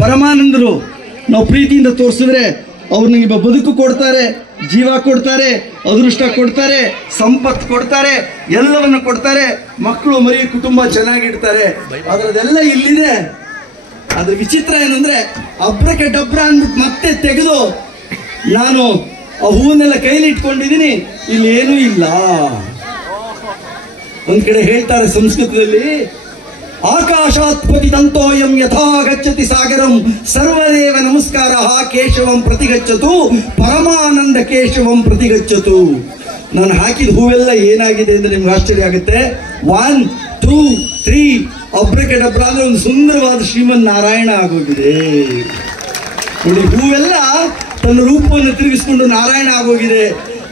ಪರಮಾನಂದರು ನಾವು ಪ್ರೀತಿಯಿಂದ ತೋರಿಸಿದ್ರೆ ಅವ್ರು ನಿಮಗೆ ಬದುಕು ಕೊಡ್ತಾರೆ, ಜೀವ ಕೊಡ್ತಾರೆ, ಅದೃಷ್ಟ ಕೊಡ್ತಾರೆ, ಸಂಪತ್ತು ಕೊಡ್ತಾರೆ, ಎಲ್ಲವನ್ನು ಕೊಡ್ತಾರೆ, ಮಕ್ಕಳು ಮರಿ ಕುಟುಂಬ ಚೆನ್ನಾಗಿಡ್ತಾರೆ. ಅದರದೆಲ್ಲ ಇಲ್ಲಿದೆ. ಅದ್ರ ವಿಚಿತ್ರ ಏನಂದ್ರೆ ಅಬ್ರಕ್ಕೆ ಡಬ್ರ ಅಂದ್ಬಿಟ್ಟು ಮತ್ತೆ ತೆಗೆದು ನಾನು ಆ ಹೂವನ್ನೆಲ್ಲ ಕೈಲಿ ಇಟ್ಕೊಂಡಿದ್ದೀನಿ, ಇಲ್ಲಿ ಏನೂ ಇಲ್ಲ. ಒಂದ್ ಕಡೆ ಹೇಳ್ತಾರೆ ಸಂಸ್ಕೃತದಲ್ಲಿ, ಆಕಾಶಾತ್ಪತಿ ತಂತೋಯಂ ಯಥಾ ಗಚ್ಚತಿ ಸಾಗರಂ ಸರ್ವದೇವ ನಮಸ್ಕಾರ ಕೇಶವಂ ಪ್ರತಿಗಚ್ಚತು ಪರಮಾನಂದ ಕೇಶವಂ ಪ್ರತಿಗಚ್ಚತು. ನಾನು ಹಾಕಿದ ಹೂವೆಲ್ಲ ಏನಾಗಿದೆ ಅಂದ್ರೆ ನಿಮ್ಗೆ ಆಶ್ಚರ್ಯ ಆಗುತ್ತೆ. 1 2 3 ಅಬ್ರಕ್ಕೆ ಡಬ್ರ ಅಂದ್ರೆ ಒಂದು ಸುಂದರವಾದ ಶ್ರೀಮನ್ ನಾರಾಯಣ ಆಗೋಗಿದೆ ನೋಡಿ. ಹೂವೆಲ್ಲ ತನ್ನ ರೂಪವನ್ನು ತಿರುಗಿಸ್ಕೊಂಡು ನಾರಾಯಣ ಆಗೋಗಿದೆ.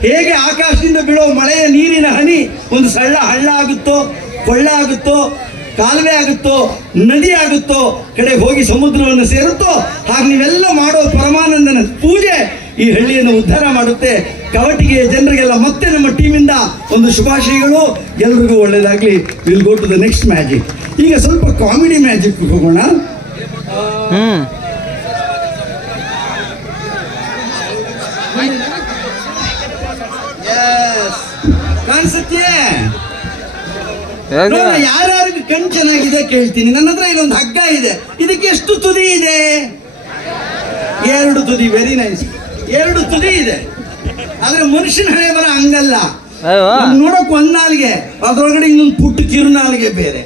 ಹೇಗೆ ಆಕಾಶದಿಂದ ಬೀಳೋ ಮಳೆಯ ನೀರಿನ ಹನಿ ಒಂದು ಸಳ್ಳ ಹಳ್ಳ ಆಗುತ್ತೋ, ಕೊಳ್ಳ ಆಗುತ್ತೋ, ಕಾಲುವೆ ಆಗುತ್ತೋ, ನದಿ ಆಗುತ್ತೋ, ಕಡೆ ಹೋಗಿ ಸಮುದ್ರವನ್ನು ಸೇರುತ್ತೋ, ಹಾಗೆ ನೀವೆಲ್ಲ ಮಾಡೋ ಪರಮಾನಂದನ ಪೂಜೆ ಈ ಹಳ್ಳಿಯನ್ನು ಉದ್ಧಾರ ಮಾಡುತ್ತೆ. ಕವಟಿಗೆ ಜನರಿಗೆಲ್ಲ ಮತ್ತೆ ನಮ್ಮ ಟೀಮಿಂದ ಒಂದು ಶುಭಾಶಯಗಳು. ಎಲ್ರಿಗೂ ಒಳ್ಳೇದಾಗ್ಲಿ. Will go to the next magic. ಈಗ ಸ್ವಲ್ಪ ಕಾಮಿಡಿ ಮ್ಯಾಜಿಕ್ ಹೋಗೋಣ. ಕಾಣಿಸುತ್ತೆ ಯಾರ್ಯಾರಿಗೆ ಕಣ್ ಚೆನ್ನಾಗಿದೆ ಕೇಳ್ತೀನಿ. ನನ್ನ ಹತ್ರ ಇಲ್ಲೊಂದು ಹಗ್ಗ ಇದೆ. ಇದಕ್ಕೆ ಎಷ್ಟು ತುದಿ ಇದೆ? 2 ತುದಿ. Very nice. 2 ತುದಿ ಇದೆ. ಆದ್ರೆ ಮನುಷ್ಯನ ಹಣೆ ಬರ ಹಂಗಲ್ಲ. ನೋಡಕ್ ಒಂದ್ ನಾಲ್ಗೆ, ಅದ್ರೊಳಗಡೆ ಇನ್ನೊಂದು ಪುಟ್ಟ ಕಿರುನಾಲ್ಗೆ ಬೇರೆ.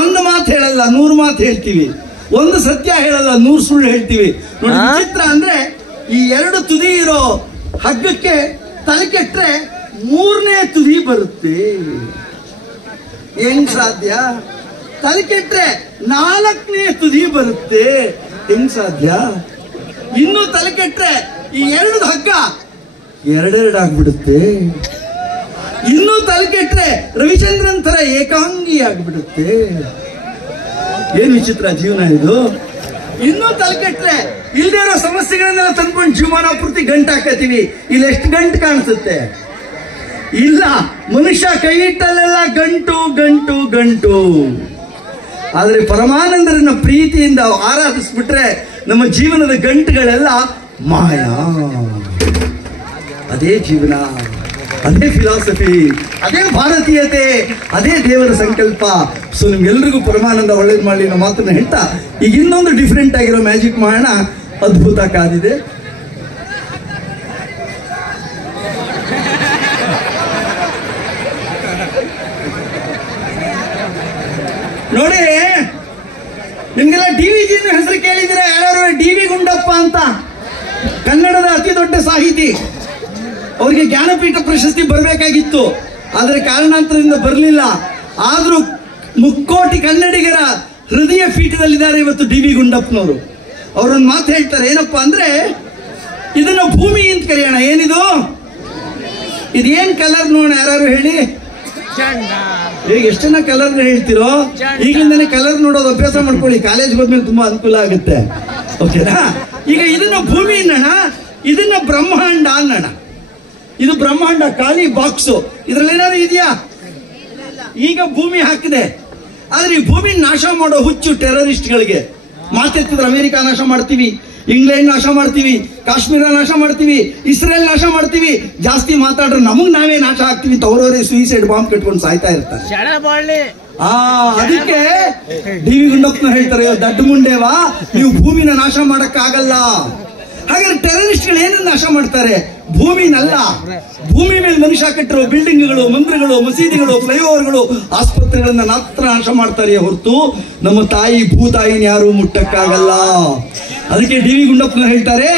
ಒಂದು ಮಾತು ಹೇಳಲ್ಲ, 100 ಮಾತು ಹೇಳ್ತೀವಿ. ಒಂದು ಸತ್ಯ ಹೇಳಲ್ಲ, 100 ಸುಳ್ಳು ಹೇಳ್ತೀವಿ. ನೋಡಿ ವಿಚಿತ್ರ ಅಂದ್ರೆ ಈ 2 ತುದಿ ಇರೋ ಹಗ್ಗಕ್ಕೆ ತಲೆ ಕೆಟ್ರೆ 3ನೇ ತುದಿ ಬರುತ್ತೆ. ಹೆಂಗ್ ಸಾಧ್ಯ? ತಲೆ ಕೆಟ್ರೆ 4ನೇ ತುದಿ ಬರುತ್ತೆ. ಹೆಂಗ್ ಸಾಧ್ಯ? ಇನ್ನು ತಲೆ ಕೆಟ್ರೆ ಈ 2 ಹಗ್ಗ 2 ಆಗ್ಬಿಡುತ್ತೆ. ಇನ್ನೂ ತಲೆ ಕೆಟ್ರೆ ರವಿಚಂದ್ರನ್ ತರ ಏಕಾಂಗಿ ಆಗ್ಬಿಡುತ್ತೆ. ಏನ್ ವಿಚಿತ್ರ ಜೀವನ ಇದು. ಇನ್ನೂ ತಲೆ ಕೆಟ್ರೆ ಇಲ್ದೇ ಇರೋ ಸಮಸ್ಯೆಗಳನ್ನೆಲ್ಲ ತಂದ್ಕೊಂಡು ಜೀವನ ಪೂರ್ತಿ ಗಂಟು ಹಾಕತ್ತೀವಿ. ಇಲ್ಲಿ ಎಷ್ಟು ಗಂಟು ಕಾಣಿಸುತ್ತೆ? ಇಲ್ಲ. ಮನುಷ್ಯ ಕೈ ಇಟ್ಟಲ್ಲೆಲ್ಲ ಗಂಟು ಗಂಟು ಗಂಟು. ಆದ್ರೆ ಪರಮಾನಂದರನ್ನ ಪ್ರೀತಿಯಿಂದ ಆರಾಧಿಸ್ಬಿಟ್ರೆ ನಮ್ಮ ಜೀವನದ ಗಂಟುಗಳೆಲ್ಲ ಮಾಯಾ. ಅದೇ ಜೀವನ, ಅದೇ ಫಿಲಾಸಫಿ, ಅದೇ ಭಾರತೀಯತೆ, ಅದೇ ದೇವರ ಸಂಕಲ್ಪ. ಸೊ ನಿಮ್ಗೆಲ್ರಿಗೂ ಪರಮಾನಂದ ಒಳ್ಳೇದು ಮಾಡಲಿ ಅನ್ನೋ ಮಾತನ್ನ ಹೇಳ್ತಾ ಈಗ ಇನ್ನೊಂದು ಡಿಫ್ರೆಂಟ್ ಆಗಿರೋ ಮ್ಯಾಜಿಕ್ ಮಾಡೋಣ. ಅದ್ಭುತ ಕಾದಿದೆ. ನೋಡಿ, ನಿಮ್ಗೆಲ್ಲ DVG ಹೆಸರು ಕೇಳಿದ್ರೆ ಯಾರು? DV ಗುಂಡಪ್ಪ ಅಂತ, ಕನ್ನಡದ ಅತಿ ದೊಡ್ಡ ಸಾಹಿತಿ. ಅವರಿಗೆ ಜ್ಞಾನಪೀಠ ಪ್ರಶಸ್ತಿ ಬರಬೇಕಾಗಿತ್ತು, ಆದರೆ ಕಾರಣಾಂತರದಿಂದ ಬರಲಿಲ್ಲ. ಆದ್ರೂ ಮುಕ್ಕೋಟಿ ಕನ್ನಡಿಗರ ಹೃದಯ ಪೀಠದಲ್ಲಿದ್ದಾರೆ ಇವತ್ತು DV ಗುಂಡಪ್ಪನವರು. ಅವರೊಂದು ಮಾತು ಹೇಳ್ತಾರೆ. ಏನಪ್ಪಾ ಅಂದ್ರೆ, ಇದನ್ನ ಭೂಮಿ ಅಂತ ಕರೆಯೋಣ. ಏನಿದು? ಇದೇನ್ ಕಲರ್ ನೋಡೋಣ, ಯಾರು ಹೇಳಿ? ಈಗ ಎಷ್ಟು ಜನ ಕಲರ್ ಹೇಳ್ತಿರೋ? ಈಗಿಂದನೇ ಕಲರ್ ನೋಡೋದು ಅಭ್ಯಾಸ ಮಾಡ್ಕೊಳ್ಳಿ. ಕಾಲೇಜ್ ಹೋದ್ಮೇಲೆ ತುಂಬಾ ಅನುಕೂಲ ಆಗುತ್ತೆ. ಓಕೆನಾ? ಈಗ ಇದನ್ನ ಭೂಮಿ ಅನ್ನೋಣ, ಇದನ್ನ ಬ್ರಹ್ಮಾಂಡ ಅನ್ನೋಣ. ಇದು ಬ್ರಹ್ಮಾಂಡ, ಖಾಲಿ ಬಾಕ್ಸು. ಇದ್ರಲ್ಲಿ ಏನಾದ್ರು ಇದೆಯಾ? ಈಗ ಭೂಮಿ ಹಾಕಿದೆ. ಆದ್ರೆ ಈ ಭೂಮಿ ನಾಶ ಮಾಡೋ ಹುಚ್ಚು ಟೆರರಿಸ್ಟ್ಗಳಿಗೆ. ಮಾತೆತ್ತಿದ್ರೆ ಅಮೆರಿಕ ನಾಶ ಮಾಡ್ತೀವಿ, ಇಂಗ್ಲೆಂಡ್ ನಾಶ ಮಾಡ್ತೀವಿ, ಕಾಶ್ಮೀರ ನಾಶ ಮಾಡ್ತೀವಿ, ಇಸ್ರೇಲ್ ನಾಶ ಮಾಡ್ತೀವಿ. ಜಾಸ್ತಿ ಮಾತಾಡ್ರೆ ನಮಗ್ ನಾವೇ ನಾಶ ಆಗ್ತೀವಿ. ತವರವರೇ ಸೂಯಿಸೈಡ್ ಬಾಂಬ್ ಕಟ್ಕೊಂಡು ಸಾಯ್ತಾ ಇರ್ತಾರೆ. ಅದಕ್ಕೆ DV ಗುಂಡಪ್ಪನ ಹೇಳ್ತಾರೆ, ದಡ್ಡ ಮುಂಡೇವಾ, ನೀವು ಭೂಮಿನ ನಾಶ ಮಾಡಕ್ಕಾಗಲ್ಲ. ಹಾಗಾದ್ರೆ ಟೆರರಿಸ್ಟ್ಗಳು ಏನನ್ನ ನಾಶ ಮಾಡ್ತಾರೆ? ಭೂಮಿನಲ್ಲ. ಭೂಮಿ ಮೇಲೆ ಮನುಷ್ಯ ಕಟ್ಟಿರೋ ಬಿಲ್ಡಿಂಗ್ಗಳು, ಮಂದಿರಗಳು, ಮಸೀದಿಗಳು, ಫ್ಲೈಓವರ್ಗಳು, ಆಸ್ಪತ್ರೆಗಳನ್ನ ಮಾತ್ರ ನಾಶ ಮಾಡ್ತಾರೆ ಹೊರತು ನಮ್ಮ ತಾಯಿ ಭೂತಾಯಿನ ಯಾರು ಮುಟ್ಟಕ್ಕಾಗಲ್ಲ. ಅದಕ್ಕೆ DV ಗುಂಡಪ್ಪನ ಹೇಳ್ತಾರೆ,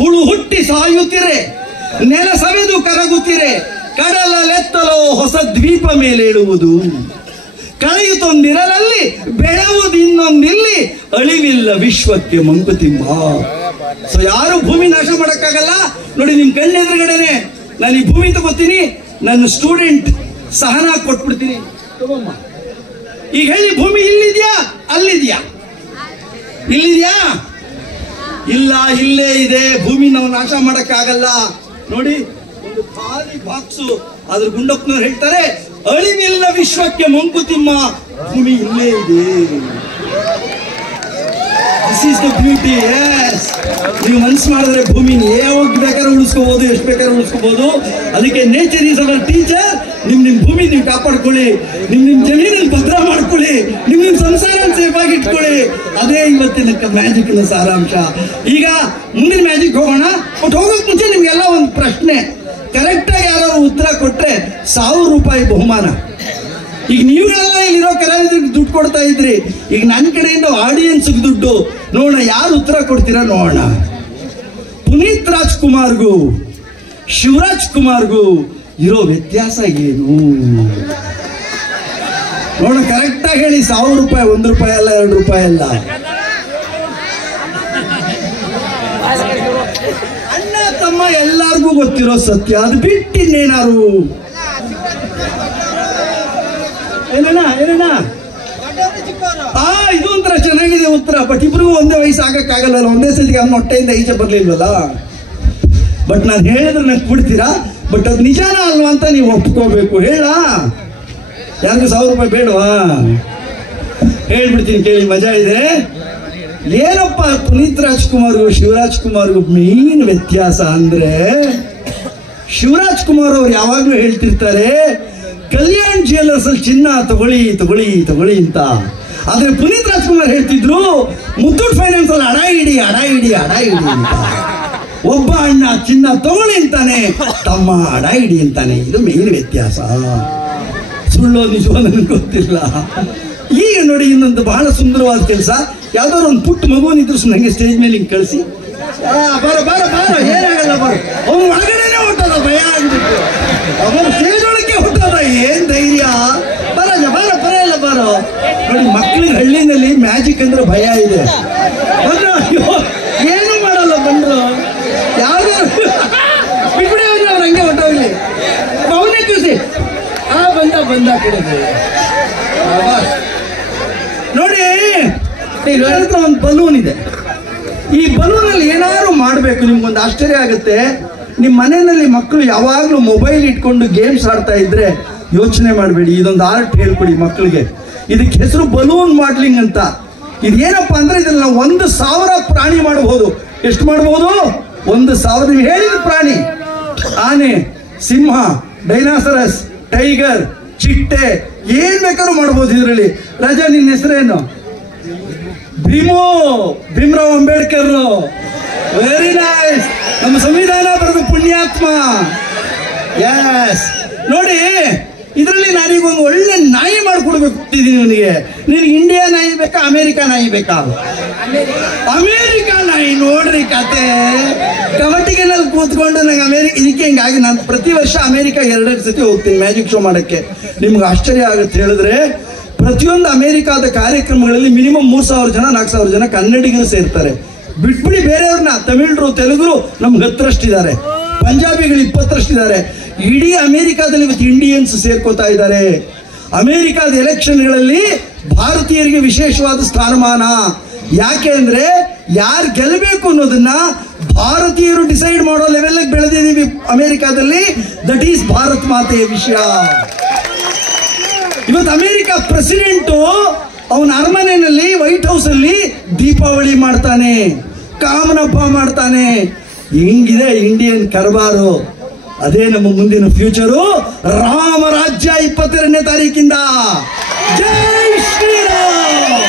ಹುಳು ಹುಟ್ಟಿ ಸಾಯುತ್ತಿರೆ, ನೆಲ ಸವೆದು ಕರಗುತ್ತಿರೆ, ಕಡಲಲೆತ್ತಲೋ ಹೊಸ ದ್ವೀಪ ಮೇಲೆ ಇಳುವುದು, ಕಳೆಯುತ್ತೊಂದಿರಲಲ್ಲಿ ಬೆಳೆಯುವುದು ಇನ್ನೊಂದಿಲ್ಲಿ, ಅಳಿವಿಲ್ಲ ವಿಶ್ವಕ್ಕೆ ಮಂಕುತಿಮ್ಮ. ಸೊ ಯಾರು ಭೂಮಿ ನಾಶ ಮಾಡಕ್ಕಾಗಲ್ಲ. ನೋಡಿ, ನಿಮ್ ಕಣ್ಣೆದುರುಗಡೆನೆ ನಾನು ಈ ಭೂಮಿ ತಗೋತೀನಿ, ನನ್ನ ಸ್ಟೂಡೆಂಟ್ ಸಹನ ಕೊಟ್ಬಿಡ್ತೀನಿ. ತಗೊಮ್ಮ. ಈಗ ಹೇಳಿ, ಭೂಮಿ ಇಲ್ಲಿದ್ಯಾ ಅಲ್ಲಿದ್ಯಾ? ಇಲ್ಲಿದ್ಯಾ? ಇಲ್ಲ, ಇಲ್ಲೇ ಇದೆ. ಭೂಮಿ ನಾವು ನಾಶ ಮಾಡಕ್ಕಾಗಲ್ಲ. ನೋಡಿ, ಒಂದು ಖಾಲಿ ಬಾಕ್ಸು. ಅದ್ರ ಗುಂಡಪ್ಪನವ್ರು ಹೇಳ್ತಾರೆ, ಅಳಿವಿಲ್ಲ ವಿಶ್ವಕ್ಕೆ ಮಂಕುತಿಮ್ಮ, ಭೂಮಿ ಇಲ್ಲೇ ಇದೆ. This is the beauty. Yes, ನೀವು ಮನ್ಸು ಮಾಡಿದ್ರೆ ಭೂಮಿನ ಯಾವಾಗ ಬೇಕಾದ್ರೆ ಉಳಿಸ್ಕೋಬಹುದು, ಎಷ್ಟು ಬೇಕಾದ್ರೆ ಉಳಿಸ್ಕೋಬಹುದು. ಅದಕ್ಕೆ ನೇಚರ್ ಈಸ್ ಅವರ್ ಟೀಚರ್. ನಿಮ್ ಭೂಮಿ ನೀವು ಕಾಪಾಡ್ಕೊಳ್ಳಿ, ನಿಮ್ ಜಮೀನನ್ನು ಭದ್ರ ಮಾಡ್ಕೊಳ್ಳಿ, ನಿಮ್ ಸಂಸಾರ ಸೇಫ್ ಆಗಿ ಇಟ್ಕೊಳ್ಳಿ. ಅದೇ ಇವತ್ತಿನ ಮ್ಯಾಜಿಕ್ನ ಸಾರಾಂಶ. ಈಗ ಮುಂದಿನ ಮ್ಯಾಜಿಕ್ ಹೋಗೋಣ. ಬಟ್ ಹೋಗೋಕ್ ಮುಂಚೆ ನಿಮ್ಗೆಲ್ಲ ಒಂದು ಪ್ರಶ್ನೆ. ಕರೆಕ್ಟಾಗಿ ಯಾರು ಉತ್ತರ ಕೊಟ್ರೆ 1000 ರೂಪಾಯಿ ಬಹುಮಾನ. ಈಗ ನೀವುಗಳೆಲ್ಲ ಇಲ್ಲಿರೋ ಕಲಾವಿದರಿಗೆ ದುಡ್ಡು ಕೊಡ್ತಾ ಇದ್ರಿ, ಈಗ ನನ್ನ ಕಡೆಯಿಂದ ಆಡಿಯನ್ಸ್ಗೆ ದುಡ್ಡು. ನೋಡೋಣ ಯಾರು ಉತ್ತರ ಕೊಡ್ತೀರಾ ನೋಡೋಣ. ಪುನೀತ್ ರಾಜ್ಕುಮಾರ್ಗೂ ಶಿವರಾಜ್ ಕುಮಾರ್ಗೂ ಇರೋ ವ್ಯತ್ಯಾಸ ಏನು ನೋಡೋಣ. ಕರೆಕ್ಟಾಗಿ ಹೇಳಿ. 1000 ರೂಪಾಯಿ, 1 ರೂಪಾಯಿ ಅಲ್ಲ, 2 ರೂಪಾಯಿ ಅಲ್ಲ. ಅಣ್ಣ ತಮ್ಮ ಎಲ್ಲಾರ್ಗೂ ಗೊತ್ತಿರೋ ಸತ್ಯ, ಅದು ಬಿಟ್ಟಿನ್ನೇನಾರು. ಏನಣ್ಣ ಇದು ಒಂಥರ ಚೆನ್ನಾಗಿದೆ ಉತ್ತರ. ಬಟ್ ಇಬ್ರಿಗೂ ಒಂದೇ ವಯಸ್ಸು ಆಗಕ್ಕಾಗಲ್ಲ, ಒಂದೇ ಸತಿಗೆ ಅಮ್ಮ ಹೊಟ್ಟೆಯಿಂದ ಈಚೆ ಬರ್ಲಿಲ್ವಲ್ಲ. ಬಟ್ ನಾನು ಹೇಳಿದ್ರೆ ನಂಗೆ ಬಿಡ್ತೀರಾ. ಬಟ್ ಅದು ನಿಜಾನ ಅಲ್ವಾ ಅಂತ ನೀವು ಒಪ್ಕೋಬೇಕು. ಹೇಳ, ಯಾರಿಗೂ 1000 ರೂಪಾಯಿ ಬೇಡವಾ? ಹೇಳ್ಬಿಡ್ತೀನಿ ಕೇಳಿ, ಮಜಾ ಇದೆ. ಏನಪ್ಪ ಪುನೀತ್ ರಾಜ್ಕುಮಾರ್ಗೂ ಶಿವರಾಜ್ ಕುಮಾರ್ಗೂ ಮೇನ್ ವ್ಯತ್ಯಾಸ ಅಂದ್ರೆ, ಶಿವರಾಜ್ ಕುಮಾರ್ ಅವ್ರು ಯಾವಾಗ್ಲೂ ಹೇಳ್ತಿರ್ತಾರೆ ಕಲ್ಯಾಣ್ ಜ್ಯುವೆಲ್ಲರ್ಸ್ ಅಲ್ಲಿ ಚಿನ್ನ ತಗೊಳ್ಳಿ ತಗೊಳ್ಳಿ ತಗೊಳ್ಳಿ ಅಂತ. ಆದ್ರೆ ಪುನೀತ್ ರಾಜ್ಕುಮಾರ್ ಹೇಳ್ತಿದ್ರು ಮುತ್ತೂಟ್ ಫೈನಾನ್ಸ್ ಅಲ್ಲಿ ಅಡ ಇಡಿ ಅಂತ. ಒಬ್ಬ ಅಣ್ಣ ಚಿನ್ನ ತಗೊಳ್ಳಿ ಅಂತಾನೆ, ತಮ್ಮ ಅಡ ಇಡಿ ಅಂತಾನೆ. ಇದು ಮೇನ್ ವ್ಯತ್ಯಾಸ. ಸುಳ್ಳೋ ನಿಜವೋ ನನಗೆ ಗೊತ್ತಿಲ್ಲ. ಈಗ ನೋಡಿ ಇನ್ನೊಂದು ಬಹಳ ಸುಂದರವಾದ ಕೆಲಸ. ಯಾವ್ದಾದ್ರು ಒಂದು ಪುಟ್ಟ ಮಗುವನಿದ್ರು ನಂಗೆ ಸ್ಟೇಜ್ ಮೇಲೆ ಹಿಂಗೆ ಕಳಿಸಿ, ಬಾರ ಬಾರ ಬಾರ, ಏನಾಗಲ್ಲ ಬಾರ. ಅವ್ನು ಒಳಗಡೆನೆ ಹೊಟ್ಟದ, ಭಯ ಆಗ್ಬಿಟ್ಟು ಅವನು ಸ್ಟೇಜ್ ಒಳಗೆ ಹೊಟ್ಟದ. ಏನ್ ಧೈರ್ಯ, ಬಾರ ಬಾರ, ಪರ ಇಲ್ಲ ಬಾರೋ. ನೋಡಿ ಮಕ್ಕಳಿಗೆ ಹಳ್ಳಿನಲ್ಲಿ ಮ್ಯಾಜಿಕ್ ಅಂದ್ರೆ ಭಯ ಇದೆ. ಏನು ಮಾಡಲ್ಲ ಬಂದ್ರು, ಯಾವ್ದಾರು ಬಿಟ್ಬಿಡಿ ಅವ್ರು ಹಂಗೆ ಹೊಟ್ಟೋಗ್ಲಿ. ಅವನೇ ಕೂಸಿ ಬಂದ ಕಡೆಗೆ ನೋಡಿ. ಈಗ ಒಂದು ಬಲೂನ್ ಇದೆ. ಈ ಬಲೂನಲ್ಲಿ ಏನಾದ್ರು ಮಾಡಬೇಕು. ನಿಮ್ಗೊಂದು ಆಶ್ಚರ್ಯ ಆಗುತ್ತೆ. ನಿಮ್ಮ ಮನೆಯಲ್ಲಿ ಮಕ್ಕಳು ಯಾವಾಗಲೂ ಮೊಬೈಲ್ ಇಟ್ಕೊಂಡು ಗೇಮ್ಸ್ ಆಡ್ತಾ ಇದ್ರೆ ಯೋಚನೆ ಮಾಡಬೇಡಿ, ಇದೊಂದು ಆರ್ಟ್ ಹೇಳ್ಕೊಡಿ ಮಕ್ಕಳಿಗೆ. ಇದಕ್ಕೆ ಹೆಸರು ಬಲೂನ್ ಮಾಡ್ಲಿಂಗ್ ಅಂತ. ಇದೇನಪ್ಪ ಅಂದ್ರೆ ಇದನ್ನ 1000 ಪ್ರಾಣಿ ಮಾಡಬಹುದು. ಎಷ್ಟು ಮಾಡಬಹುದು? 1000. ನೀವು ಹೇಳಿದ ಪ್ರಾಣಿ ಆನೆ, ಸಿಂಹ, ಡೈನಾಸರಸ್, ಟೈಗರ್, ಚಿಟ್ಟೆ, ಏನ್ ಬೇಕಾದ್ರೂ ಮಾಡಬಹುದು ಇದರಲ್ಲಿ. ರಾಜಾ, ನಿನ್ನ ಹೆಸರೇನು? ಭೀಮರಾವ್ ಅಂಬೇಡ್ಕರ್. Very nice. ನಮ್ಮ ಸಂವಿಧಾನ ಬರೆದ ಪುಣ್ಯಾತ್ಮ. ಎಸ್. ನೋಡಿ ಇದರಲ್ಲಿ ನಾನೀಗ ಒಂದು ಒಳ್ಳೆ ನಾಯಿ ಮಾಡ್ಕೊಡ್ಬೇಕು ಅಂತಿದ್ದೀನಿ ನಿನಗೆ. ನಿನಗೆ ಇಂಡಿಯಾ ನಾಯಿ ಬೇಕಾ, ಅಮೆರಿಕಾ ನಾಯಿ ಬೇಕಾ? ಅಮೆರಿಕಾ ನಾಯಿ. ನೋಡ್ರಿ ಕತೆ, ಕವಟಿಗೆನಲ್ಲಿ ಕೂತ್ಕೊಂಡು ನಂಗೆ ಇದಕ್ಕೆ ಹಿಂಗಾಗಿ ನಾನು ಪ್ರತಿ ವರ್ಷ ಅಮೆರಿಕಾ 2 ಸತಿ ಹೋಗ್ತೀನಿ ಮ್ಯಾಜಿಕ್ ಶೋ ಮಾಡಕ್ಕೆ. ನಿಮ್ಗೆ ಆಶ್ಚರ್ಯ ಆಗುತ್ತೆ ಹೇಳಿದ್ರೆ, ಪ್ರತಿಯೊಂದು ಅಮೆರಿಕಾದ ಕಾರ್ಯಕ್ರಮಗಳಲ್ಲಿ ಮಿನಿಮಮ್ 3000 ಜನ 4000 ಜನ ಕನ್ನಡಿಗರು ಸೇರ್ತಾರೆ. ಬಿಟ್ಬಿಡಿ ಬೇರೆಯವ್ರನ್ನ. ತಮಿಳರು, ತೆಲುಗರು ನಮ್ಗೆ 10ರಷ್ಟಿದ್ದಾರೆ, ಪಂಜಾಬಿಗಳು 20ರಷ್ಟಿದ್ದಾರೆ. ಇಡೀ ಅಮೆರಿಕಾದಲ್ಲಿ ಇವತ್ತು ಇಂಡಿಯನ್ಸ್ ಸೇರ್ಕೋತಾ ಇದ್ದಾರೆ. ಅಮೆರಿಕಾದ ಎಲೆಕ್ಷನ್ಗಳಲ್ಲಿ ಭಾರತೀಯರಿಗೆ ವಿಶೇಷವಾದ ಸ್ಥಾನಮಾನ. ಯಾಕೆ ಅಂದ್ರೆ ಯಾರು ಗೆಲ್ಲಬೇಕು ಅನ್ನೋದನ್ನ ಭಾರತೀಯರು ಡಿಸೈಡ್ ಮಾಡೋ ಲೆವೆಲ್ ಬೆಳೆದಿದ್ದೀವಿ ಅಮೆರಿಕಾದಲ್ಲಿ. ದಟ್ ಈಸ್ ಭಾರತ್ ಮಾತೆಯ ವಿಷಯ. ಇವತ್ತು ಅಮೆರಿಕ ಪ್ರೆಸಿಡೆಂಟು ಅವನ ಅರಮನೆಯಲ್ಲಿ, ವೈಟ್ ಹೌಸ್ ಅಲ್ಲಿ ದೀಪಾವಳಿ ಮಾಡ್ತಾನೆ, ಕಾಮನ್ ಹಬ್ಬ ಮಾಡ್ತಾನೆ. ಹಿಂಗಿದೆ ಇಂಡಿಯನ್ ಕರ್ಬಾರು. ಅದೇ ನಮ್ಮ ಮುಂದಿನ ಫ್ಯೂಚರು. ರಾಮ ರಾಜ್ಯ 22ನೇ ತಾರೀಕಿಂದ. ಜೈ ಶ್ರೀರಾಮ್.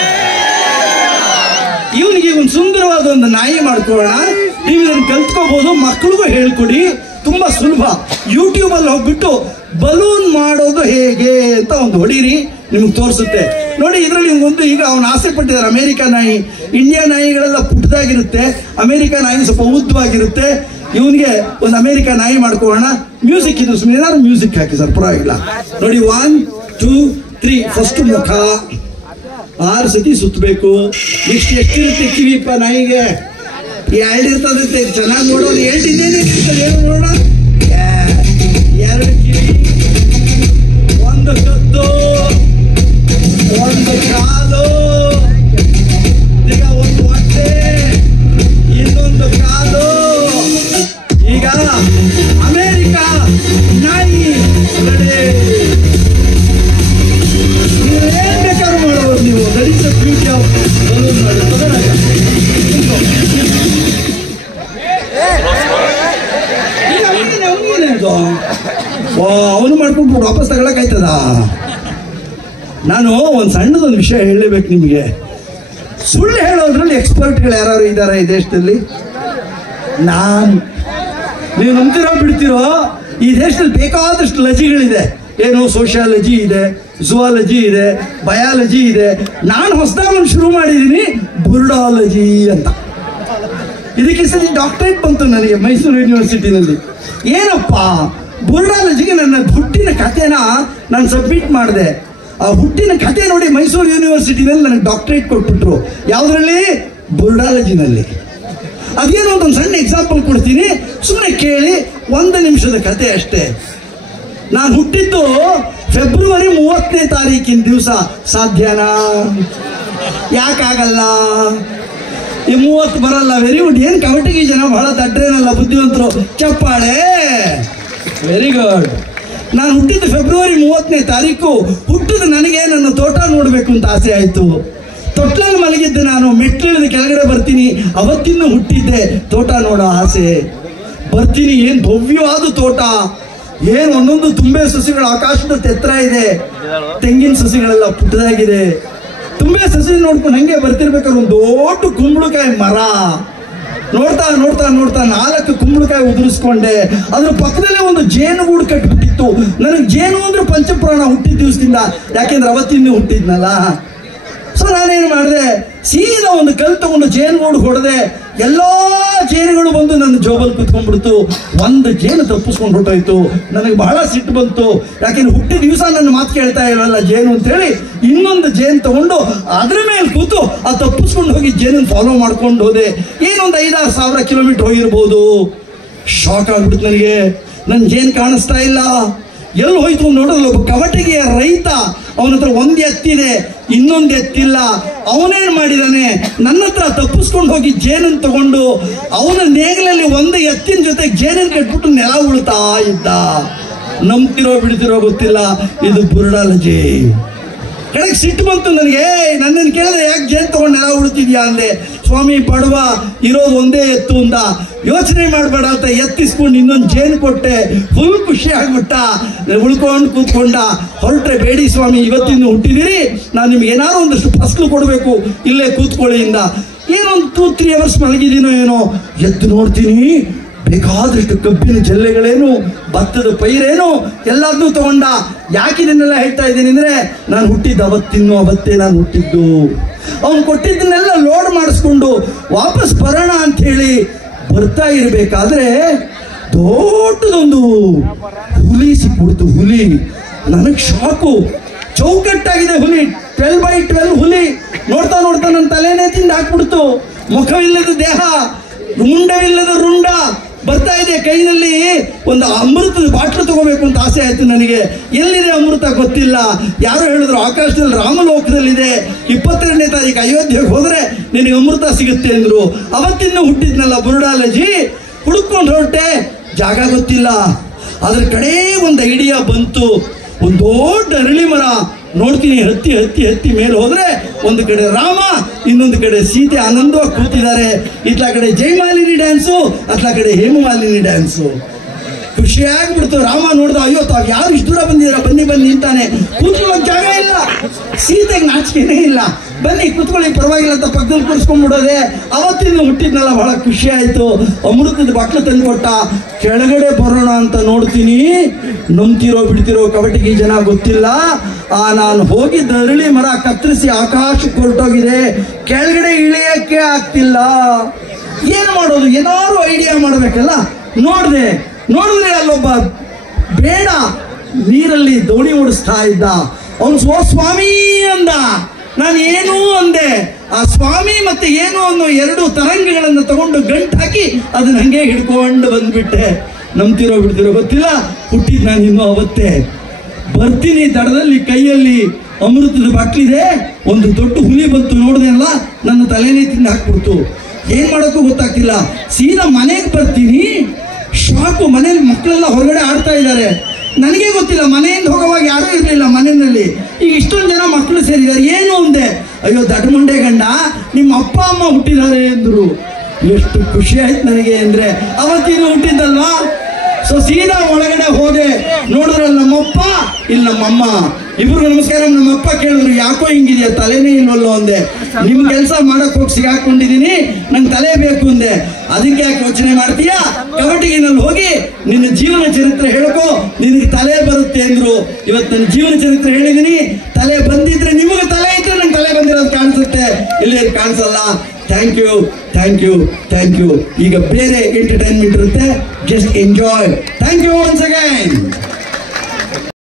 ಇವನಿಗೆ ಒಂದು ಸುಂದರವಾದ ಒಂದು ನಾಯಿ ಮಾಡ್ಕೊಳ್ಳೋಣ. ನೀವು ಇದನ್ನು ಕಲ್ತ್ಕೋಬಹುದು, ಮಕ್ಕಳಿಗೂ ಹೇಳ್ಕೊಡಿ. ತುಂಬಾ ಸುಲಭ. ಯೂಟ್ಯೂಬ್ ಅಲ್ಲಿ ಹೋಗ್ಬಿಟ್ಟು ಬಲೂನ್ ಮಾಡೋದು ಹೇಗೆ ಅಂತ ಒಂದು ಹೊಡೀರಿ, ನಿಮ್ಗೆ ತೋರಿಸುತ್ತೆ. ನೋಡಿ ಇದರಲ್ಲಿ ಒಂದು, ಈಗ ಅವನು ಆಸೆ ಪಟ್ಟಿದ್ದಾರೆ ಅಮೆರಿಕ ನಾಯಿ. ಇಂಡಿಯಾ ನಾಯಿಗಳೆಲ್ಲ ಪುಟ್ಟದಾಗಿರುತ್ತೆ, ಅಮೆರಿಕ ನಾಯಿ ಸ್ವಲ್ಪ ಉದ್ದವಾಗಿರುತ್ತೆ. ಇವನಿಗೆ ಒಂದು ಅಮೆರಿಕ ನಾಯಿ ಮಾಡ್ಕೊಳ್ಳೋಣ. ಮ್ಯೂಸಿಕ್ ಇದು, ಸುಮ್ಮನೆ ಏನಾದ್ರು ಮ್ಯೂಸಿಕ್ ಹಾಕಿ ಸರ್, ಪರವಾಗಿಲ್ಲ. ನೋಡಿ 1 2 3. ಫಸ್ಟ್ ಮುಖ 6 ಸತಿ ಸುತ್ತಬೇಕು. ಇಷ್ಟು ಎಷ್ಟಿರುತ್ತೆ ಕಿವಿಪ್ಪ ನಾಯಿಗೆ? 2 ಇರ್ತದೆ. ಚೆನ್ನಾಗಿ ನೋಡೋದು. 2 ಇನ್ನೇನು ಇರ್ತದೆ ಹೇಳಿ ನೋಡೋಣ. 2 ಕಿವಿ, 1 ಕತ್ತು, 1 ಕಾಲು, ಈಗ 1 ಹೊಟ್ಟೆ, ಇನ್ನೊಂದು ಕಾಲು. ಈಗ ಅಮೆರಿಕ ನಾಯಿ ಏನ್ ಬೇಕಾದ್ರೂ ಮಾಡಬಹುದು ನೀವು. That is the beauty of balloon ಮಾಡಿ. ಕೊಟ್ಬಿಟ್ಟು ವಾಪಸ್ ತಗೊಳಕಾಯ್ತದ? ನಾನು ಒಂದು ಸಣ್ಣದೊಂದು ವಿಷಯ ಹೇಳಲೇಬೇಕು ನಿಮಗೆ. ಸುಳ್ಳು ಹೇಳೋದ್ರಲ್ಲಿ ಎಕ್ಸ್ಪರ್ಟ್ಗಳು ಯಾರು ಇದ್ದಾರೆ ಈ ದೇಶದಲ್ಲಿ? ನೀವು ನಂಬ್ತಿರೋ ಬಿಡ್ತಿರೋ, ಈ ದೇಶದಲ್ಲಿ ಬೇಕಾದಷ್ಟು ಲಜಿಗಳಿದೆ. ಏನು ಸೋಷಿಯಾಲಜಿ ಇದೆ, ಝುವಾಲಜಿ ಇದೆ, ಬಯಾಲಜಿ ಇದೆ. ನಾನು ಹೊಸದಾಗಿ ಒಂದು ಶುರು ಮಾಡಿದ್ದೀನಿ, ಬುರ್ಡಾಲಜಿ ಅಂತ. ಇದಕ್ಕೆ ಸರಿ ಡಾಕ್ಟರೇಟ್ ಬಂತು ನನಗೆ ಮೈಸೂರು ಯೂನಿವರ್ಸಿಟಿನಲ್ಲಿ. ಏನಪ್ಪ ಬುರ್ಡಾಲಜಿಗೆ ನನ್ನ ಹುಟ್ಟಿನ ಕಥೆನ ನಾನು ಸಬ್ಮಿಟ್ ಮಾಡಿದೆ. ಆ ಹುಟ್ಟಿನ ಕಥೆ ನೋಡಿ ಮೈಸೂರು ಯೂನಿವರ್ಸಿಟಿನಲ್ಲಿ ನನಗೆ ಡಾಕ್ಟರೇಟ್ ಕೊಟ್ಬಿಟ್ರು. ಯಾವುದರಲ್ಲಿ? ಬುರ್ಡಾಲಜಿನಲ್ಲಿ. ಅದೇನೋ ಒಂದು ಸಣ್ಣ ಎಕ್ಸಾಂಪಲ್ ಕೊಡ್ತೀನಿ, ಸುಮ್ಮನೆ ಕೇಳಿ. 1 ನಿಮಿಷದ ಕತೆ ಅಷ್ಟೇ. ನಾನು ಹುಟ್ಟಿದ್ದು ಫೆಬ್ರವರಿ 30ನೇ ತಾರೀಕಿನ ದಿವಸ. ಸಾಧ್ಯನಾ? ಯಾಕಾಗಲ್ಲ? ಈ 30 ಬರಲ್ಲ. Very good. ಏನು ಕವಟಗಿ ಜನ ಬಹಳ ದಡ್ರೇನಲ್ಲ, ಬುದ್ಧಿವಂತರು. ಚಪ್ಪಾಳೆ. Very good. ನಾನು ಹುಟ್ಟಿದ್ದು ಫೆಬ್ರವರಿ 30ನೇ ತಾರೀಕು. ಹುಟ್ಟಿದ ನನಗೆ ನನ್ನ ತೋಟ ನೋಡಬೇಕು ಅಂತ ಆಸೆ ಆಯಿತು. ತೊಟ್ಲಲ್ಲಿ ಮಲಗಿದ್ದೆ ನಾನು. ಮೆಟ್ಲಿಳಿದು ಕೆಳಗಡೆ ಬರ್ತೀನಿ. ಅವತ್ತಿನ್ನೂ ಹುಟ್ಟಿದ್ದೆ. ತೋಟ ನೋಡೋ ಆಸೆ. ಬರ್ತೀನಿ, ಏನು ಭವ್ಯವಾದ ತೋಟ, ಏನು ಒಂದೊಂದು ತುಂಬೆ ಸಸಿಗಳು ಆಕಾಶದ ಎತ್ತರ ಇದೆ. ತೆಂಗಿನ ಸಸಿಗಳೆಲ್ಲ ಪುಟ್ಟದಾಗಿದೆ. ತುಂಬೆ ಸಸಿ ನೋಡ್ಕೊಂಡು ಹಂಗೆ ಬರ್ತಿರ್ಬೇಕಾದ್ರೆ ಒಂದು ದೊಡ್ಡ ಕುಂಬಳಕಾಯಿ ಮರ. ನೋಡ್ತಾ ನೋಡ್ತಾ ನೋಡ್ತಾ 4 ಕುಂಬಳಕಾಯಿ ಉದುರಿಸ್ಕೊಂಡೆ. ಅದ್ರ ಪಕ್ಕದಲ್ಲೇ ಒಂದು ಜೇನುಗೂಡು ಕಟ್ಟಿಬಿಟ್ಟಿತ್ತು. ನನಗೆ ಜೇನು ಅಂದ್ರೆ ಪಂಚಪ್ರಾಣ ಹುಟ್ಟಿದ ದಿವಸದಿಂದ, ಯಾಕೆಂದ್ರೆ ಅವತ್ತಿನ್ನೂ ಹುಟ್ಟಿದ್ನಲ್ಲ. ಸೊ ನಾನೇನು ಮಾಡಿದೆ, ಸೀದಾ ಒಂದು ಕಲ್ಲು ತಗೊಂಡು ಜೇನುಗೂಡು ಹೊಡೆದೆ. ಎಲ್ಲ ಜೇನುಗಳು ಬಂದು ನನ್ನ ಜೋಬಲ್ಲಿ ಕುತ್ಕೊಂಡ್ಬಿಡ್ತು. ಒಂದು ಜೇನು ತಪ್ಪಿಸ್ಕೊಂಡು ಹೊರಟೋಯ್ತು. ನನಗೆ ಬಹಳ ಸಿಟ್ಟು ಬಂತು. ಯಾಕೆಂದ್ರೆ ಹುಟ್ಟಿದ ದಿವಸ ನನ್ನ ಮಾತು ಕೇಳ್ತಾ ಇರಲ್ಲ ಜೇನು ಅಂತೇಳಿ ಇನ್ನೊಂದು ಜೇನು ತಗೊಂಡು ಅದ್ರ ಮೇಲೆ ಕೂತು ಆ ತಪ್ಪಿಸ್ಕೊಂಡು ಹೋಗಿ ಜೇನನ್ನು ಫಾಲೋ ಮಾಡ್ಕೊಂಡು ಹೋದೆ. ಏನೊಂದು 5-6 ಸಾವಿರ ಕಿಲೋಮೀಟರ್ ಹೋಗಿರ್ಬೋದು. ಶಾಕ್ ಆಗ್ಬಿಡ್ತು ನನಗೆ. ನನ್ನ ಜೇನು ಕಾಣಿಸ್ತಾ ಇಲ್ಲ. ಎಲ್ಲಿ ಹೋಯ್ತು ನೋಡೋದು. ಒಬ್ಬ ಕವಟಗಿಯ ರೈತ, ಅವನ ಹತ್ರ ಒಂದು ಎತ್ತಿದೆ, ಇನ್ನೊಂದು ಎತ್ತಿಲ್ಲ. ಅವನೇನು ಮಾಡಿದಾನೆ, ನನ್ನ ಹತ್ರ ತಪ್ಪಿಸ್ಕೊಂಡು ಹೋಗಿ ಜೇನನ್ನು ತಗೊಂಡು ಅವನ ನೇಗಿಲಲ್ಲಿ ಒಂದು ಎತ್ತಿನ ಜೊತೆ ಜೇನನ್ನು ಕಟ್ಬಿಟ್ಟು ನೆಲ ಉಳ್ತಾ ಇದ್ದ. ನಂಬ್ತಿರೋ ಬಿಡ್ತಿರೋ ಗೊತ್ತಿಲ್ಲ, ಇದು ಬುರ್ಡಾಲಜಿ. ಕಡೆಗೆ ಸಿಟ್ಟು ಬಂತು ನನಗೆ. ನನ್ನನ್ನು ಕೇಳಿದ್ರೆ ಯಾಕೆ ಜೇನು ತಗೊಂಡು ನೆಲ ಉಳ್ತಿದ್ಯಾ ಅಂದೆ. ಸ್ವಾಮಿ ಬಡವ, ಇರೋದು ಒಂದೇ ಎತ್ತು ಅಂದ. ಯೋಚನೆ ಮಾಡಬೇಡ ಅಂತ ಎತ್ತಿಸ್ಕೊಂಡು ಇನ್ನೊಂದು ಜೇನು ಕೊಟ್ಟೆ. ಫುಲ್ ಖುಷಿ ಆಗ್ಬಿಟ್ಟ. ಉಳ್ಕೊಂಡು ಕೂತ್ಕೊಂಡ. ಹೊರಟ್ರೆ, ಬೇಡಿ ಸ್ವಾಮಿ, ಇವತ್ತಿಂದ ಹುಟ್ಟಿದಿರಿ, ನಾನು ನಿಮ್ಗೆ ಏನಾದ್ರು ಒಂದಷ್ಟು ಫಸಲು ಕೊಡಬೇಕು, ಇಲ್ಲೇ ಕೂತ್ಕೊಳ್ಳಿ ಇಂದ. ಏನೊಂದು 2-3 ಅವರ್ಸ್ ಮಲಗಿದ್ದೀನೋ ಏನೋ. ಎದ್ದು ನೋಡ್ತೀನಿ, ಬೇಕಾದಷ್ಟು ಕಬ್ಬಿನ ಜಲ್ಲೆಗಳೇನು, ಭತ್ತದ ಪೈರೇನು ಎಲ್ಲದನ್ನೂ ತಗೊಂಡ. ಯಾಕೆ ಇದನ್ನೆಲ್ಲ ಹೇಳ್ತಾ ಇದ್ದೀನಿ ಅಂದರೆ, ನಾನು ಹುಟ್ಟಿದ್ದು ಅವತ್ತೇ ನಾನು ಹುಟ್ಟಿದ್ದು. ಅವನು ಕೊಟ್ಟಿದ್ದನ್ನೆಲ್ಲ ಲೋಡ್ ಮಾಡಿಸ್ಕೊಂಡು ವಾಪಸ್ ಬರೋಣ ಅಂಥೇಳಿ ಬರ್ತಾ ಇರಬೇಕಾದ್ರೆ ದೊಡ್ಡದೊಂದು ಹುಲಿ ಸಿಕ್ಬಿಡ್ತು. ಹುಲಿ. ನನಗೆ ಶಾಕು. ಚೌಕಟ್ಟಾಗಿದೆ ಹುಲಿ, 12x12 ಹುಲಿ. ನೋಡ್ತಾ ನೋಡ್ತಾ ನನ್ನ ತಲೆನೇ ತಿಂದು ಹಾಕ್ಬಿಡ್ತು. ಮುಖವಿಲ್ಲದ ದೇಹ, ಮುಂಡವಿಲ್ಲದ ರುಂಡ. ಬರ್ತಾ ಇದೆ ಕೈನಲ್ಲಿ ಒಂದು ಅಮೃತದ ಬಾಟ್ಲು ತಗೋಬೇಕು ಅಂತ ಆಸೆ ಆಯ್ತು ನನಗೆ. ಎಲ್ಲಿದೆ ಅಮೃತ ಗೊತ್ತಿಲ್ಲ. ಯಾರೋ ಹೇಳಿದ್ರು ಆಕಾಶದಲ್ಲಿ ರಾಮಲೋಕದಲ್ಲಿದೆ, 22ನೇ ತಾರೀಕು ಅಯೋಧ್ಯೆಗೆ ಹೋದ್ರೆ ನಿನಗೆ ಅಮೃತ ಸಿಗುತ್ತೆ ಅಂದ್ರು. ಅವತ್ತಿನ್ನೂ ಹುಟ್ಟಿದ್ನಲ್ಲ ಬುರ್ಡಾಲಜಿ. ಹುಡುಕೊಂಡು ಹೊರಟೆ, ಜಾಗ ಗೊತ್ತಿಲ್ಲ. ಅದ್ರ ಕಡೆ ಒಂದು ಐಡಿಯಾ ಬಂತು. ಒಂದು ದೊಡ್ಡ ಅರಳಿ ಮರ ನೋಡ್ತೀನಿ. ಹತ್ತಿ ಹತ್ತಿ ಹತ್ತಿ ಮೇಲೆ ಹೋದ್ರೆ ಒಂದು ಕಡೆ ರಾಮ, ಇನ್ನೊಂದು ಕಡೆ ಸೀತೆ ಆನಂದವಾಗಿ ಕೂತಿದ್ದಾರೆ. ಇತ್ಲ ಕಡೆ ಜಯಮಾಲಿನಿ ಡ್ಯಾನ್ಸು, ಅತ್ಲ ಕಡೆ ಹೇಮಮಾಲಿನಿ ಡ್ಯಾನ್ಸು. ಖುಷಿಯಾಗ್ಬಿಡ್ತು. ರಾಮ ನೋಡ್ದ, ಅಯ್ಯೋ ತಾವು ಯಾರು ಇಷ್ಟು ದೂರ ಬಂದಿದ್ದೀರಾ, ಬನ್ನಿ ಬನ್ನಿ ಅಂತಾನೆ. ಕೂತ್ಕೊಳ್ಳೋಕೆ ಜಾಗ ಇಲ್ಲ. ಸೀತೆಗೆ ನಾಚಿಕೆನೇ ಇಲ್ಲ. ಬನ್ನಿ ಕೂತ್ಕೊಳ್ಳಿ, ಪರವಾಗಿಲ್ಲ ಅಂತ ಪಕ್ಕದಲ್ಲಿ ಕೂರಿಸ್ಕೊಂಡ್ಬಿಡೋದೆ. ಅವತ್ತಿಂದ ಹುಟ್ಟಿದ್ನೆಲ್ಲ ಬಹಳ ಖುಷಿ ಆಯಿತು. ಅಮೃತದ ಬಾಟ್ಲು ತಂದು ಕೊಟ್ಟ. ಕೆಳಗಡೆ ಬರೋಣ ಅಂತ ನೋಡ್ತೀನಿ, ನಂಬ್ತಿರೋ ಬಿಡ್ತಿರೋ ಕವಟಗಿ ಜನ ಗೊತ್ತಿಲ್ಲ. ನಾನು ಹೋಗಿದ್ದ ಅರಳಿ ಮರ ಕತ್ತರಿಸಿ ಆಕಾಶಕ್ಕೆ ಹೊರಟೋಗಿದೆ. ಕೆಳಗಡೆ ಇಳಿಯಕ್ಕೆ ಆಗ್ತಿಲ್ಲ. ಏನು ಮಾಡೋದು? ಏನಾದ್ರು ಐಡಿಯಾ ಮಾಡಬೇಕಲ್ಲ. ನೋಡಿದ್ರೆ ಅಲ್ಲೊಬ್ಬ ಬೇಡ ನೀರಲ್ಲಿ ದೋಣಿ ಓಡಿಸ್ತಾ ಇದ್ದ. ಅವನು ಸ್ವಾಮಿ ಅಂದ. ನಾನು ಏನೂ ಅಂದೆ. ಆ ಸ್ವಾಮಿ ಮತ್ತೆ ಏನು ಅನ್ನೋ 2 ತರಂಗಗಳನ್ನು ತಗೊಂಡು ಗಂಟು ಹಾಕಿ ಅದನ್ನ ಹಂಗೆ ಹಿಡ್ಕೊಂಡು ಬಂದ್ಬಿಟ್ಟೆ. ನಂಬ್ತಿರೋ ಬಿಡ್ತಿರೋ ಗೊತ್ತಿಲ್ಲ, ಹುಟ್ಟಿದ್ ನಾನು ಇನ್ನೂ ಅವತ್ತೇ. ಬರ್ತೀನಿ, ದಡದಲ್ಲಿ ಕೈಯಲ್ಲಿ ಅಮೃತದ ಬಾಟ್ಲಿದೆ. ಒಂದು ದೊಡ್ಡ ಹುಲಿ ಬಂತು. ನೋಡಿದೆ ಅಲ್ಲ, ನನ್ನ ತಲೆನೇ ತಿಂದು ಹಾಕ್ಬಿಡ್ತು. ಏನ್ ಮಾಡೋಕ್ಕೂ ಗೊತ್ತಾಗ್ತಿಲ್ಲ. ಸೀದಾ ಮನೆಗೆ ಬರ್ತೀನಿ. ಶಾಕು. ಮನೇಲಿ ಮಕ್ಕಳೆಲ್ಲ ಹೊರಗಡೆ ಆಡ್ತಾ ಇದ್ದಾರೆ. ನನಗೆ ಗೊತ್ತಿಲ್ಲ, ಮನೆಯಿಂದ ಹೋಗುವಾಗ ಯಾರೂ ಇರಲಿಲ್ಲ ಮನೆಯಲ್ಲಿ. ಈಗ ಇಷ್ಟೊಂದು ಜನ ಮಕ್ಕಳು ಸೇರಿದ್ದಾರೆ. ಏನು ಅಂದೆ. ಅಯ್ಯೋ ದಡ್ಮುಂಡೆ ಗಂಡ, ನಿಮ್ಮ ಅಪ್ಪ ಅಮ್ಮ ಹುಟ್ಟಿದ್ದಾರೆ ಎಂದರು. ಎಷ್ಟು ಖುಷಿ ಆಯ್ತು ನನಗೆ ಅಂದರೆ, ಅವತ್ತಿನ ಹುಟ್ಟಿದ್ದಲ್ವಾ. ಸೊ ಸೊ ಸೀದಾ ಒಳಗಡೆ ಹೋದೆ, ನೋಡಿದ್ರೆ ನಮ್ಮಪ್ಪ ಇಲ್ಲಿ ನಮ್ಮಮ್ಮ ಇಬ್ರು ನಮಸ್ಕಾರ. ನಮ್ಮಪ್ಪ ಕೇಳಿದ್ರು, ಯಾಕೋ ಹಿಂಗಿದೆಯಾ, ತಲೆನೇ ಇಲ್ವಲ್ಲೋ ಅಂದೆ. ನಿಮ್ ಕೆಲಸ ಮಾಡಕ್ ಹೋಗಿ ಸಿಗಾಕೊಂಡಿದೀನಿ, ನಂಗೆ ತಲೆ ಬೇಕು ಅಂದೆ. ಅದಕ್ಕೆ ಯಾಕೆ ಯೋಚನೆ ಮಾಡ್ತೀಯಾ, ಕಬಡ್ಡಿಗಿನಲ್ಲಿ ಹೋಗಿ ನಿನ್ನ ಜೀವನ ಚರಿತ್ರೆ ಹೇಳ್ಕೊ, ನಿನಗೆ ತಲೆ ಬರುತ್ತೆ ಅಂದ್ರು. ಇವತ್ತು ನನ್ನ ಜೀವನ ಚರಿತ್ರೆ ಹೇಳಿದೀನಿ. ತಲೆ ಬಂದಿದ್ರೆ, ನಿಮಗೆ ತಲೆ ಇದ್ರೆ ನಂಗೆ ತಲೆ ಬಂದಿರೋದು ಕಾಣಿಸುತ್ತೆ, ಇಲ್ಲಿ ಕಾಣಿಸಲ್ಲ. Thank you, thank you, thank you. ಈಗ ಬೇರೆ ಎಂಟರ್ಟೈನ್ಮೆಂಟ್ ಇರುತ್ತೆ, just enjoy. Thank you once again.